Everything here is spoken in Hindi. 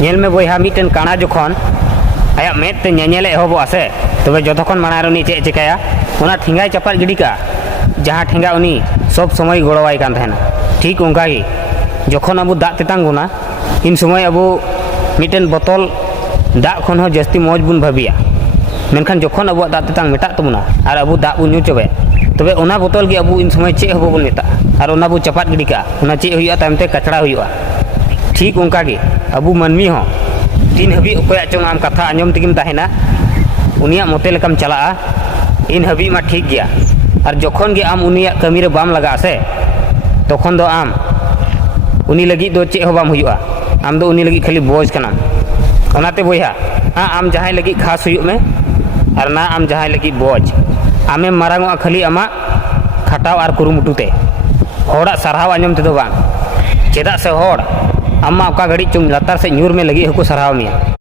नेल में बोया मिटन काना जोखन आया मेद ते नेले एहबो आसे तबे जतखन माना उनी चे चिकाया ओना ठिंगाय चपाल गिडी का जहां ठिंगा उनी सब समय गड़वाई कान थाना ठीक उनका ही जखन अबो दाग तेतांग बोना इन समय अबो मिटन बोतल दाग खन हो जस्ती मौज बुन भाबिया मेनखान जखन अबो दाग तेतांग मेटा तबना और अबो दाग बुन न्यू चबे तबे ओना बोतल के अबो इन समय चे हबो बुन मेता और ओना बो चपात गिडी का ओना चे हुआ तायमते कचड़ा हुआ ठीक उनका गे अबो मनमी हो तीन हबी अकोया चोंग आम कथा आंजम तिगिम ताहेना उनिया मोते लेकाम चला इन हबी मा ठीक गया और जखन गे आम उनिया कमी रे बाम लगा से तखन दो आम उनी लगी दो चे हो बाम हुआ आम दो उनी लगी खाली बोझ कना ओनाते बोया आम जहां लगी खास हुई में और ना आम जहां लगी बोझ आमे मारांगो खाली आमा खटाव और कुरुमुटुते होड़ा सरहाव आंजम ते दो बांग चेदा से होड़ अम्मा ओका घड़ी चुंग लतार से न्यूर में लगी हको सरहाव मिया।